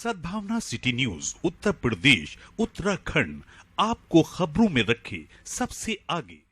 सद्भावना city news Uttar Pradesh Uttarakhand आपको खबरों में रखे सबसे आगे।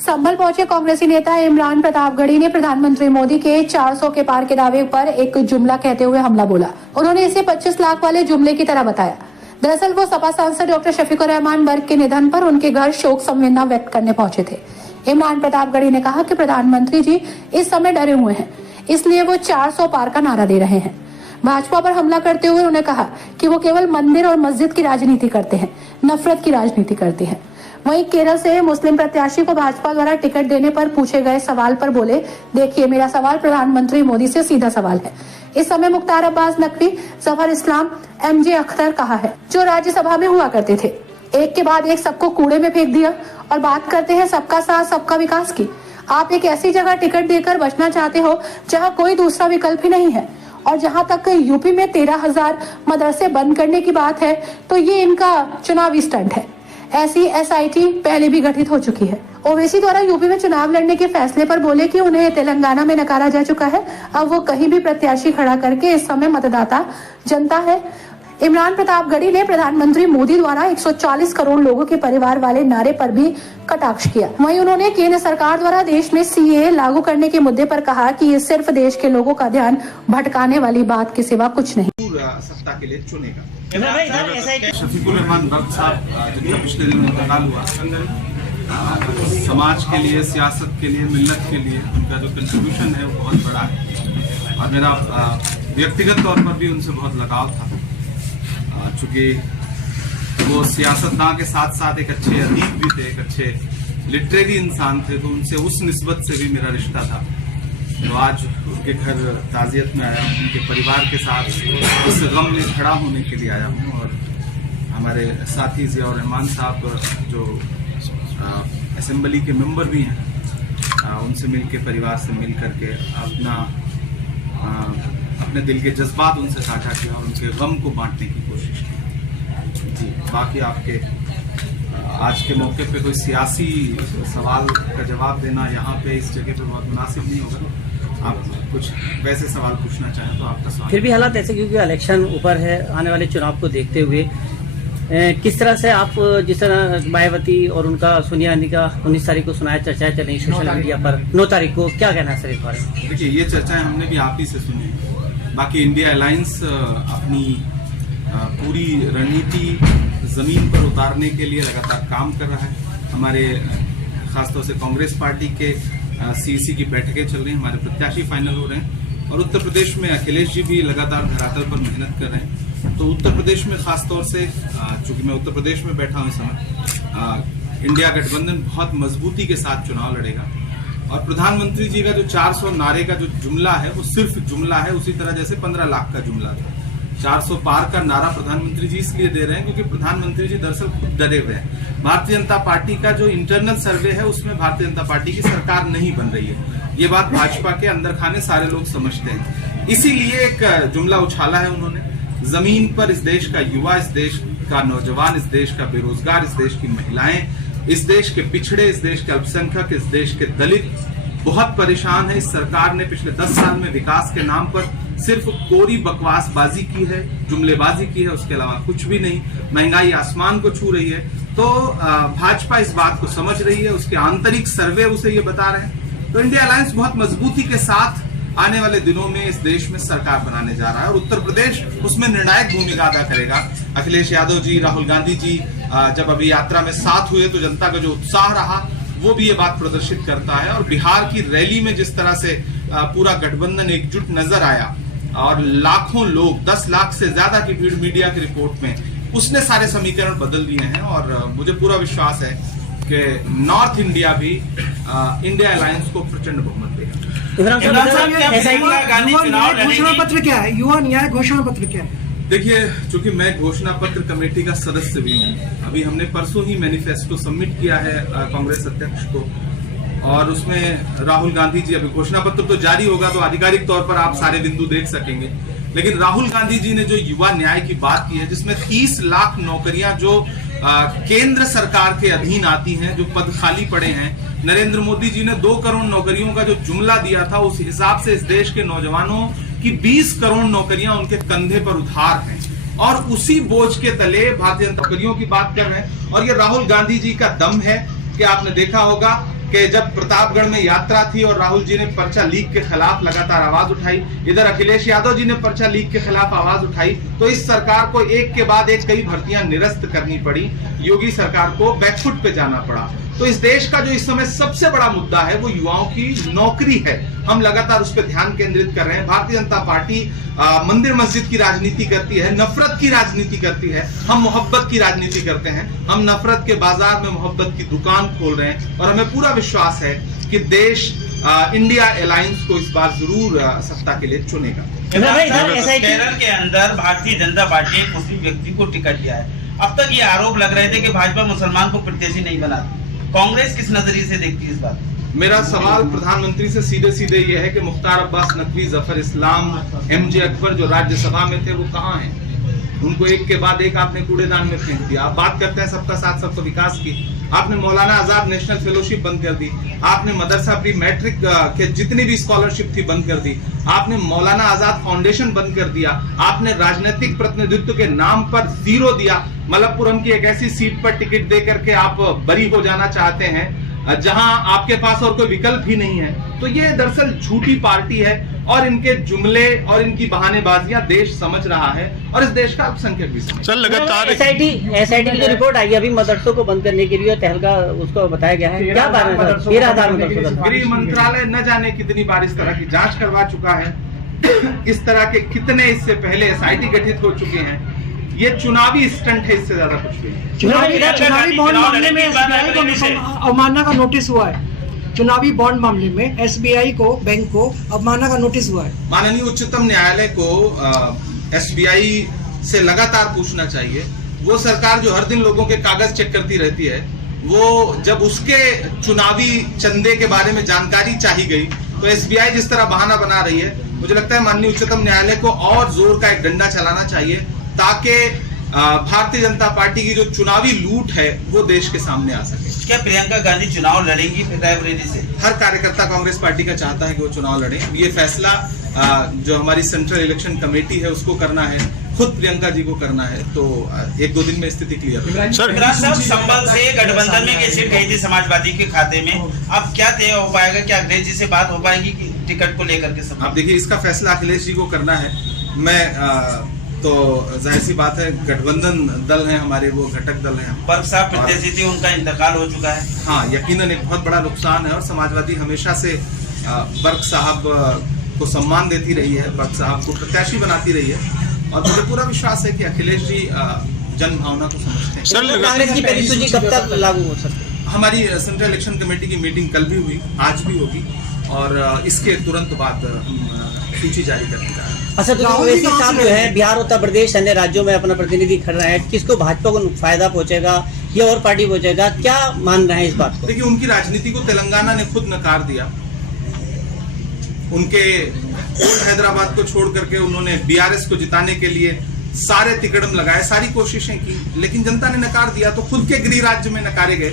संभल पहुंचे कांग्रेसी नेता इमरान प्रतापगढ़ी ने प्रधानमंत्री मोदी के 400 के पार के दावे पर एक जुमला कहते हुए हमला बोला। उन्होंने इसे 25 लाख वाले जुमले की तरह बताया। दरअसल वो सपा सांसद डॉक्टर शफीकुर रहमान बर्क के निधन पर उनके घर शोक संवेदना व्यक्त करने पहुंचे थे। इमरान प्रतापगढ़ी ने कहा कि प्रधानमंत्री जी इस समय डरे हुए हैं, इसलिए वो 400 पार का नारा दे रहे हैं। भाजपा पर हमला करते हुए उन्होंने कहा कि वो केवल मंदिर और मस्जिद की राजनीति करते हैं, नफरत की राजनीति करते हैं। वहीं केरल से मुस्लिम प्रत्याशी को भाजपा द्वारा टिकट देने पर पूछे गए सवाल पर बोले, देखिए मेरा सवाल प्रधानमंत्री मोदी से सीधा सवाल है। इस समय मुख्तार अब्बास नकवी, जफर इस्लाम, MJ अख्तर कहा है जो राज्यसभा में हुआ करते थे, एक के बाद एक सबको कूड़े में फेंक दिया और बात करते हैं सबका साथ सबका विकास की। आप एक ऐसी जगह टिकट देकर बचना चाहते हो जहाँ कोई दूसरा विकल्प ही नहीं है। और जहां तक यूपी में 13,000 मदरसे बंद करने की बात है तो ये इनका चुनावी स्टंट है। ऐसी SIT पहले भी गठित हो चुकी है। ओवैसी द्वारा यूपी में चुनाव लड़ने के फैसले पर बोले कि उन्हें तेलंगाना में नकारा जा चुका है, अब वो कहीं भी प्रत्याशी खड़ा करके इस समय मतदाता जनता है। इमरान प्रतापगढ़ी ने प्रधानमंत्री मोदी द्वारा 140 करोड़ लोगों के परिवार वाले नारे पर भी कटाक्ष किया। वहीं उन्होंने केंद्र सरकार द्वारा देश में CAA लागू करने के मुद्दे पर कहा कि ये सिर्फ देश के लोगों का ध्यान भटकाने वाली बात के सिवा कुछ नहीं। सत्ता के लिए चुनेगा। शफीकुर रहमान बर्क साहब जिनका पिछले दिन इंतकाल हुआ, समाज के लिए, सियासत के लिए, मिल्लत के लिए उनका जो कंट्रीब्यूशन है वो बहुत बड़ा है और मेरा व्यक्तिगत तौर पर भी उनसे बहुत लगाव था। चूंकि वो सियासतदान के साथ साथ एक अच्छे अदीब भी थे, एक अच्छे लिटरेरी इंसान थे, तो उनसे उस निस्बत से भी मेरा रिश्ता था। तो आज उनके घर ताज़ियत में आया, उनके परिवार के साथ इस गम में खड़ा होने के लिए आया हूँ। और हमारे साथी ज़ियाउर रहमान साहब जो असेंबली के मेंबर भी हैं, उनसे मिल के, परिवार से मिल करके अपने दिल के जज्बात उनसे साझा किया और उनके गम को बांटने की कोशिश की। जी, बाकी आपके आज के मौके पे कोई सियासी सवाल का जवाब देना यहाँ पे इस जगह पे बहुत मुनासिब नहीं होगा। आप कुछ वैसे सवाल पूछना चाहें तो आपका सवाल। फिर भी हालात ऐसे, क्योंकि इलेक्शन ऊपर है, आने वाले चुनाव को देखते हुए किस तरह से आप, जिस तरह मायावती और उनका सोनिया गांधी का 19 तारीख को सुनाया, चर्चाएं चल रही सोशल मीडिया पर, 9 तारीख को, क्या कहना है सर इस बारे में? देखिए, ये चर्चाएं हमने भी आप ही से सुनी। बाकी इंडिया अलायंस अपनी पूरी रणनीति जमीन पर उतारने के लिए लगातार काम कर रहा है। हमारे खासतौर से कांग्रेस पार्टी के CEC की बैठकें चल रही हैं, हमारे प्रत्याशी फाइनल हो रहे हैं और उत्तर प्रदेश में अखिलेश जी भी लगातार धरातल पर मेहनत कर रहे हैं। तो उत्तर प्रदेश में खासतौर से, चूंकि मैं उत्तर प्रदेश में बैठा हूं इस समय, इंडिया गठबंधन बहुत मजबूती के साथ चुनाव लड़ेगा। और प्रधानमंत्री जी का जो 400 नारे का जो जुमला है वो सिर्फ जुमला है, उसी तरह जैसे 15 लाख का जुमला था। 400 पार का नारा प्रधानमंत्री जी इसलिए दे रहे हैं क्योंकि प्रधानमंत्री जी दरअसल खुद डरे हुए हैं। भारतीय जनता पार्टी का जो इंटरनल सर्वे है उसमें भारतीय जनता पार्टी की सरकार नहीं बन रही है। ये बात भाजपा के अंदर खाने सारे लोग समझते हैं, इसीलिए एक जुमला उछाला है उन्होंने। जमीन पर इस देश का युवा, इस देश का नौजवान, इस देश का बेरोजगार, इस देश की महिलाएं, इस देश के पिछड़े, इस देश के अल्पसंख्यक, इस देश के दलित बहुत परेशान है। इस सरकार ने पिछले 10 साल में विकास के नाम पर सिर्फ कोरी बकवासबाजी की है, जुमलेबाजी की है, उसके अलावा कुछ भी नहीं। महंगाई आसमान को छू रही है। तो भाजपा इस बात को समझ रही है, उसके आंतरिक सर्वे उसे ये बता रहे हैं। तो इंडिया अलायंस बहुत मजबूती के साथ आने वाले दिनों में इस देश में सरकार बनाने जा रहा है और उत्तर प्रदेश उसमें निर्णायक भूमिका अदा करेगा। अखिलेश यादव जी, राहुल गांधी जी जब अभी यात्रा में साथ हुए तो जनता का जो उत्साह रहा वो भी ये बात प्रदर्शित करता है। और बिहार की रैली में जिस तरह से पूरा गठबंधन एकजुट नजर आया और लाखों लोग, 10 लाख से ज्यादा की भीड़ मीडिया की रिपोर्ट में, उसने सारे समीकरण बदल दिए हैं। और मुझे पूरा विश्वास है कि नॉर्थ इंडिया भी इंडिया अलायंस को प्रचंड बहुमत देगा। घोषणा पत्र क्या है? युवा न्याय घोषणा पत्र क्या है? देखिए, चूंकि मैं घोषणा पत्र कमेटी का सदस्य भी हूँ, अभी हमने परसों ही मैनिफेस्टो सबमिट किया है कांग्रेस अध्यक्ष को और उसमें राहुल गांधी जी, अभी घोषणा पत्र तो जारी होगा तो आधिकारिक तौर पर आप सारे बिंदु देख सकेंगे, लेकिन राहुल गांधी जी ने जो युवा न्याय की बात की है, जिसमें 30 लाख नौकरियां जो केंद्र सरकार के अधीन आती हैं, जो पद खाली पड़े हैं, नरेंद्र मोदी जी ने 2 करोड़ नौकरियों का जो जुमला दिया था, उस हिसाब से इस देश के नौजवानों की 20 करोड़ नौकरियां उनके कंधे पर उधार हैं और उसी बोझ के तले भारतीय जनता नौकरियों की बात कर रहे हैं। और ये राहुल गांधी जी का दम है कि आपने देखा होगा कि जब प्रतापगढ़ में यात्रा थी और राहुल जी ने पर्चा लीक के खिलाफ लगातार आवाज उठाई, इधर अखिलेश यादव जी ने पर्चा लीक के खिलाफ आवाज उठाई, तो इस सरकार को एक के बाद एक कई भर्तियां निरस्त करनी पड़ी, योगी सरकार को बैकफुट पे जाना पड़ा। तो इस देश का जो इस समय सबसे बड़ा मुद्दा है वो युवाओं की नौकरी है। हम लगातार उस पर ध्यान केंद्रित कर रहे हैं। भारतीय जनता पार्टी मंदिर मस्जिद की राजनीति करती है, नफरत की राजनीति करती है, हम मोहब्बत की राजनीति करते हैं। हम नफरत के बाजार में मोहब्बत की दुकान खोल रहे हैं और हमें पूरा विश्वास है कि देश इंडिया अलायंस को इस बार जरूर सत्ता के लिए चुनेगा। केरल के अंदर भारतीय जनता पार्टी एक मुस्लिम व्यक्ति को टिकट दिया है। अब तक ये आरोप लग रहे थे कि भाजपा मुसलमान को प्रत्याशी नहीं बनाती। कांग्रेस किस नजरिए से देखती है इस बात? मेरा सवाल प्रधानमंत्री से सीधे सीधे ये है कि मुख्तार अब्बास नकवी, जफर इस्लाम, एमजे अकबर जो राज्यसभा में थे वो कहाँ हैं? उनको एक के बाद एक आपने कूड़ेदान में फेंक दिया। आप बात करते हैं सबका साथ सबका विकास की, आपने मौलाना आजाद नेशनल फेलोशिप बंद कर दी, आपने मदरसा प्री मैट्रिक के जितनी भी स्कॉलरशिप थी बंद कर दी, आपने मौलाना आजाद फाउंडेशन बंद कर दिया, आपने राजनीतिक प्रतिनिधित्व के नाम पर 0 दिया। मलप्पुरम की एक ऐसी सीट पर टिकट दे करके आप बरी हो जाना चाहते हैं जहां आपके पास और कोई विकल्प ही नहीं है। तो ये दरअसल झूठी पार्टी है और इनके जुमले और इनकी बहानेबाजियां देश समझ रहा है और इस देश का अल्पसंख्यक भी समझ। सर लगातार एसआईटी की जो रिपोर्ट आई अभी मदरसों को बंद करने के लिए तहलका उसको बताया गया है, क्या बात है? 13,000 गृह मंत्रालय न जाने कितनी बार इस तरह की जांच करवा चुका है। इस तरह के कितने इससे पहले एसआईटी गठित हो चुके हैं। ये चुनावी स्टंट है, इससे ज्यादा कुछ नहीं। चुनावी बॉन्ड मामले में एसबीआई को अवमानना का नोटिस हुआ है। चुनावी बॉन्ड मामले में एसबीआई को, बैंक को अवमानना का नोटिस हुआ है। माननीय उच्चतम न्यायालय को एसबीआई से लगातार पूछना चाहिए। वो सरकार जो हर दिन लोगों के कागज चेक करती रहती है, वो जब उसके चुनावी चंदे के बारे में जानकारी चाहिए गई तो एसबीआई जिस तरह बहाना बना रही है, मुझे लगता है माननीय उच्चतम न्यायालय को और जोर का एक डंडा चलाना चाहिए ताकि भारतीय जनता पार्टी की जो चुनावी लूट है वो देश के सामने आ सके। क्या प्रियंका गांधी चुनाव लड़ेंगी रायबरेली से? हर कार्यकर्ता कांग्रेस पार्टी का चाहता है कि वो चुनाव लड़े। ये फैसला जो हमारी सेंट्रल इलेक्शन कमेटी है उसको करना है, खुद प्रियंका जी को करना है। तो 1-2 दिन में स्थिति क्लियर। संबल से गठबंधन में ये सीट गई थी समाजवादी के खाते में, अब क्या तय हो पाएगा? क्या अखिलेश जी से बात हो पाएगी कि टिकट को लेकर के? सब आप देखिए, इसका फैसला अखिलेश जी को करना है। मैं तो जाहिर सी बात है, गठबंधन दल है हमारे, वो घटक दल है। बर्क साहब प्रत्याशी थी, उनका इंतकाल हो चुका है। हाँ, यकीनन एक बहुत बड़ा नुकसान है और समाजवादी हमेशा से बर्क साहब को सम्मान देती रही है, बर्क साहब को प्रत्याशी बनाती रही है और मुझे पूरा विश्वास है कि अखिलेश जी जन भावना को समझते हैं। सर कांग्रेस की पहली सूची कब तक लागू हो सकती है? हमारी सेंट्रल इलेक्शन कमेटी की मीटिंग कल भी हुई, आज भी होगी और इसके तुरंत बाद हम सूची जारी करने जा रहे हैं। अच्छा, तो ओवैसी साहब जो है बिहार, उत्तर प्रदेश, अन्य राज्यों में अपना प्रतिनिधि खड़ रहे हैं, किसको भाजपा को फायदा पहुंचेगा या और पार्टी पहुंचेगा? क्या मान रहे हैं इस बात को? देखिए, उनकी राजनीति को तेलंगाना ने खुद नकार दिया। उनके ओल्ड हैदराबाद को छोड़ करके उन्होंने बीआरएस को जिताने के लिए सारे तिकड़म लगाए, सारी कोशिशें की, लेकिन जनता ने नकार दिया। तो खुद के गृह राज्य में नकारे गए,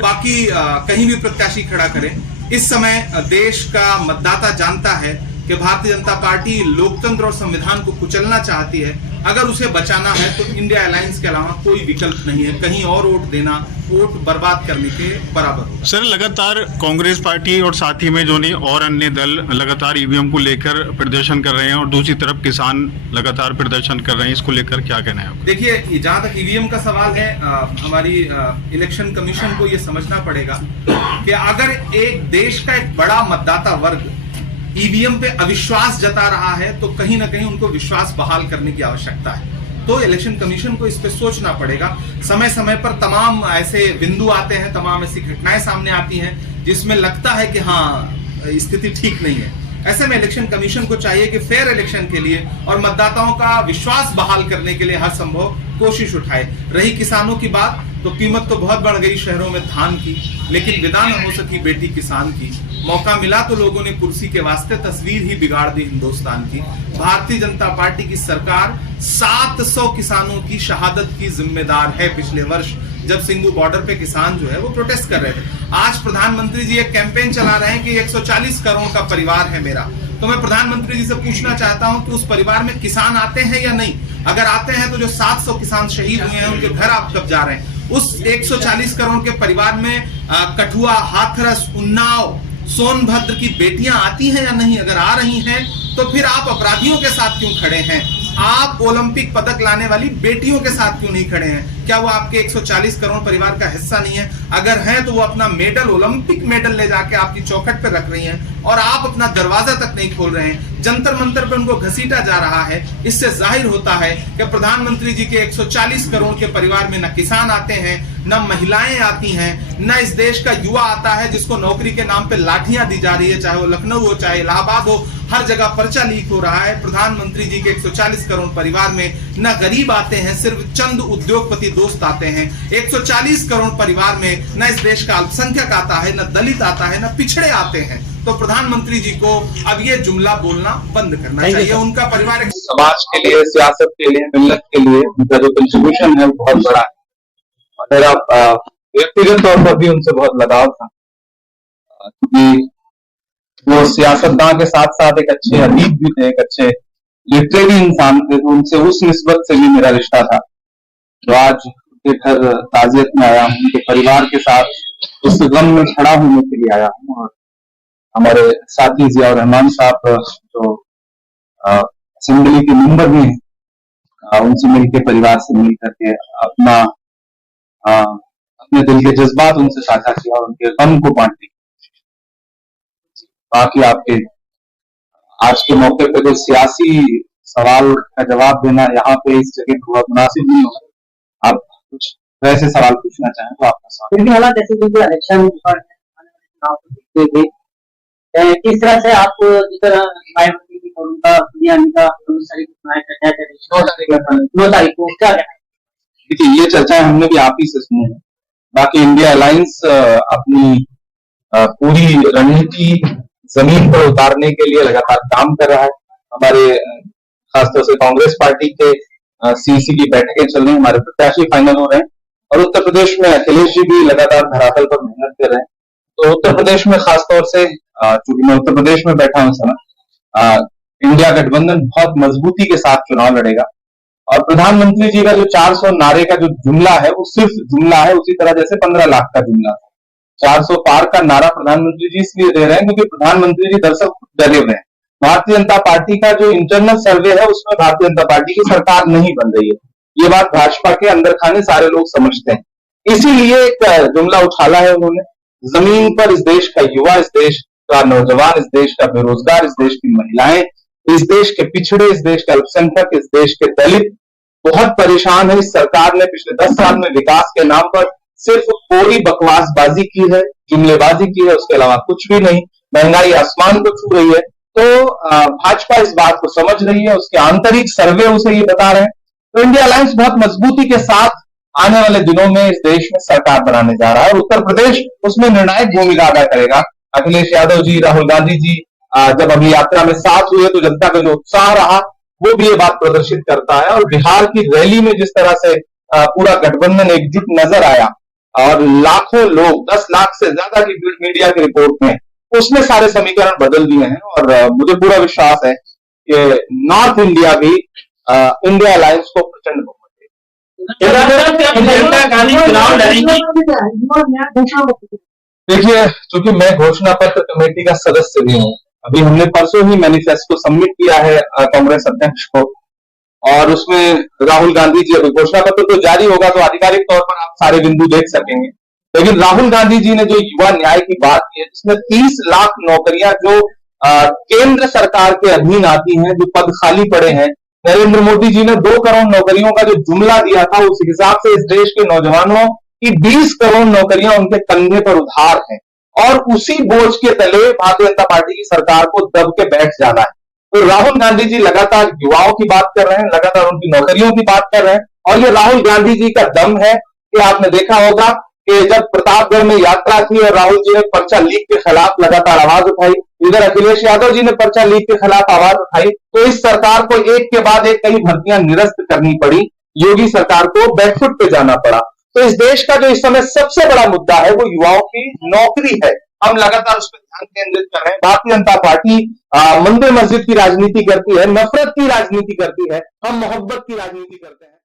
बाकी कहीं भी प्रत्याशी खड़ा करें। इस समय देश का मतदाता जानता है कि भारतीय जनता पार्टी लोकतंत्र और संविधान को कुचलना चाहती है। अगर उसे बचाना है तो इंडिया अलायंस के अलावा कोई विकल्प नहीं है। कहीं और वोट देना वोट बर्बाद करने के बराबर होगा। सर, लगातार कांग्रेस पार्टी और साथ ही में जो नहीं और अन्य दल लगातार ईवीएम को लेकर प्रदर्शन कर रहे हैं और दूसरी तरफ किसान लगातार प्रदर्शन कर रहे हैं, इसको लेकर क्या कहना है? देखिए, जहां तक ईवीएम का सवाल है, हमारी इलेक्शन कमीशन को यह समझना पड़ेगा कि अगर एक देश का एक बड़ा मतदाता वर्ग ईवीएम पे अविश्वास जता रहा है तो कहीं ना कहीं उनको विश्वास बहाल करने की आवश्यकता है। तो इलेक्शन कमीशन को इस पे सोचना पड़ेगा। समय समय पर तमाम ऐसे बिंदु आते हैं, तमाम ऐसी घटनाएं सामने आती हैं जिसमें लगता है कि हाँ, स्थिति ठीक नहीं है। ऐसे में इलेक्शन कमीशन को चाहिए कि फेयर इलेक्शन के लिए और मतदाताओं का विश्वास बहाल करने के लिए हर संभव कोशिश उठाए। रही किसानों की बात, तो कीमत तो बहुत बढ़ गई शहरों में धान की, लेकिन विदा न हो सकी बेटी किसान की। मौका मिला तो लोगों ने कुर्सी के वास्ते तस्वीर ही बिगाड़ दी हिंदुस्तान की। भारतीय जनता पार्टी की सरकार 700 किसानों की शहादत की जिम्मेदार है। पिछले वर्ष जब सिंगू बॉर्डर पे किसान जो है वो प्रोटेस्ट कर रहे थे, आज प्रधानमंत्री जी एक कैंपेन चला रहे हैं कि 140 करोड़ का परिवार है मेरा। तो मैं प्रधानमंत्री जी से पूछना चाहता हूं कि उस परिवार में किसान आते हैं या नहीं? अगर आते हैं तो जो 700 किसान शहीद हुए हैं उनके घर आप कब जा रहे हैं? उस 140 करोड़ के परिवार में कठुआ, हाथरस, उन्नाव, सोनभद्र की बेटियां आती हैं या नहीं? अगर आ रही हैं तो फिर आप अपराधियों के साथ क्यों खड़े हैं? आप ओलंपिक पदक लाने वाली बेटियों के साथ क्यों नहीं खड़े हैं? क्या वो आपके 140 करोड़ परिवार का हिस्सा नहीं है? अगर हैं तो वो अपना मेडल, ओलंपिक मेडल ले जाके आपकी चौखट पे रख रही हैं और आप अपना दरवाजा तक नहीं खोल रहे हैं। जंतर मंतर पे उनको घसीटा जा रहा है। इससे जाहिर होता है कि प्रधानमंत्री जी के 140 करोड़ के परिवार में न किसान आते हैं, न महिलाएं आती हैं, न इस देश का युवा आता है जिसको नौकरी के नाम पे लाठियां दी जा रही है, चाहे वो लखनऊ हो, चाहे इलाहाबाद हो, हर जगह पर्चा लीक हो रहा है। प्रधानमंत्री जी के 140 करोड़ परिवार में न गरीब आते हैं, सिर्फ चंद उद्योगपति दोस्त आते हैं। 140 करोड़ परिवार में न इस देश का अल्पसंख्यक आता है, न दलित आता है, न पिछड़े आते हैं। तो प्रधानमंत्री जी को अब ये जुमला बोलना बंद करना चाहिए। उनका परिवार समाज के लिए, सियासत के लिए, मिल्लत के लिए उनका जो कंट्रीब्यूशन है वो बहुत बड़ा है। और मेरा व्यक्तिगत तौर पर भी उनसे बहुत लगाव था, क्योंकि वो सियासतदान के साथ साथ एक अच्छे अदीब भी थे, एक अच्छे लिटरेरी इंसान थे। तो उनसे उस निस्बत से भी मेरा रिश्ता था। तो आज उनके घर ताजियत में आया हूँ, उनके परिवार के साथ उस गम में खड़ा होने के लिए आया हूँ। और हमारे साथी जिया रहमान साहब जो असेंबली के मेंबर भी हैं, उनसे मिलकर, परिवार से मिल करके अपने दिल के जज्बात उनसे साझा किया और उनके गम को बांटे। बाकी आपके आज के मौके पे जो सियासी सवाल का जवाब देना यहाँ पे इस जगह बहुत मुनासिब नहीं होगा। आप कुछ वैसे सवाल पूछना चाहें तो आपका सवाल। फिर भी हालात जैसे कि इलेक्शन किस तरह से आप जिस तरह मायावती की और उनका सोनिया का 9 तारीख को क्या कहना है? देखिए, ये चर्चाएं हमने भी आप ही से सुनी है। बाकी इंडिया अलायंस अपनी पूरी रणनीति जमीन पर उतारने के लिए लगातार काम कर रहा है। हमारे खासतौर से कांग्रेस पार्टी के सीसी की बैठकें चल रही हैं, हमारे प्रत्याशी फाइनल हो रहे हैं और उत्तर प्रदेश में अखिलेश जी भी लगातार धरातल पर मेहनत कर रहे हैं। तो उत्तर प्रदेश में खासतौर से, चूंकि मैं उत्तर प्रदेश में बैठा हूं इस समय, इंडिया गठबंधन बहुत मजबूती के साथ चुनाव लड़ेगा। और प्रधानमंत्री जी का जो 400 नारे का जो जुमला है वो सिर्फ जुमला है, उसी तरह जैसे 15 लाख का जुमला था। 400 पार का नारा प्रधानमंत्री जी इसलिए दे रहे हैं क्योंकि प्रधानमंत्री जी दरअसल डरे हुए हैं। भारतीय जनता पार्टी का जो इंटरनल सर्वे है उसमें भारतीय जनता पार्टी की सरकार नहीं बन रही है। ये बात भाजपा के अंदर खाने सारे लोग समझते हैं, इसीलिए एक जुमला उछाला है उन्होंने। जमीन पर इस देश का युवा, इस देश का नौजवान, इस देश का बेरोजगार, इस देश की महिलाएं, इस देश के पिछड़े, इस देश के अल्पसंख्यक, इस देश के दलित बहुत परेशान है। इस सरकार ने पिछले 10 साल में विकास के नाम पर सिर्फ कोई बकवासबाजी की है, जुमलेबाजी की है, उसके अलावा कुछ भी नहीं। महंगाई आसमान को छू रही है। तो भाजपा इस बात को समझ रही है, उसके आंतरिक सर्वे उसे ये बता रहे हैं। तो इंडिया अलायंस बहुत मजबूती के साथ आने वाले दिनों में इस देश में सरकार बनाने जा रहा है और उत्तर प्रदेश उसमें निर्णायक भूमिका अदा करेगा। अखिलेश यादव जी, राहुल गांधी जी जब अभी यात्रा में साथ हुए तो जनता का जो उत्साह रहा वो भी ये बात प्रदर्शित करता है। और बिहार की रैली में जिस तरह से पूरा गठबंधन एकजुट नजर आया और लाखों लोग, 10 लाख से ज्यादा की भीड़ मीडिया की रिपोर्ट में, उसने सारे समीकरण बदल दिए हैं। और मुझे पूरा विश्वास है कि नॉर्थ इंडिया भी इंडिया अलायंस को प्रचंड बहुमत देगी। देखिए, चूंकि मैं घोषणा पत्र कमेटी का सदस्य भी हूँ, अभी हमने परसों ही मैनिफेस्टो सबमिट किया है कांग्रेस अध्यक्ष को और उसमें राहुल गांधी जी, अभी घोषणा पत्र तो जारी होगा तो आधिकारिक तौर पर आप सारे बिंदु देख सकेंगे, लेकिन राहुल गांधी जी ने जो युवा न्याय की बात की है जिसमें 30 लाख नौकरियां जो केंद्र सरकार के अधीन आती हैं, जो पद खाली पड़े हैं, नरेंद्र मोदी जी ने 2 करोड़ नौकरियों का जो जुमला दिया था उस हिसाब से इस देश के नौजवानों की 20 करोड़ नौकरियां उनके कंधे पर उधार हैं। और उसी बोझ के तले भारतीय जनता पार्टी की सरकार को दब के बैठ जाना है। तो राहुल गांधी जी लगातार युवाओं की बात कर रहे हैं, लगातार उनकी नौकरियों की बात कर रहे हैं, और ये राहुल गांधी जी का दम है कि आपने देखा होगा कि जब प्रतापगढ़ में यात्रा थी और राहुल जी ने पर्चा लीक के खिलाफ लगातार आवाज उठाई, इधर अखिलेश यादव जी ने पर्चा लीक के खिलाफ आवाज उठाई, तो इस सरकार को एक के बाद एक कई भर्तियां निरस्त करनी पड़ी, योगी सरकार को बैकफुट पे जाना पड़ा। तो इस देश का जो इस समय सबसे बड़ा मुद्दा है वो युवाओं की नौकरी है। हम लगातार उस पर ध्यान केंद्रित कर रहे हैं। भारतीय जनता पार्टी मंदिर मस्जिद की राजनीति करती है, नफरत की राजनीति करती है, हम मोहब्बत की राजनीति करते हैं।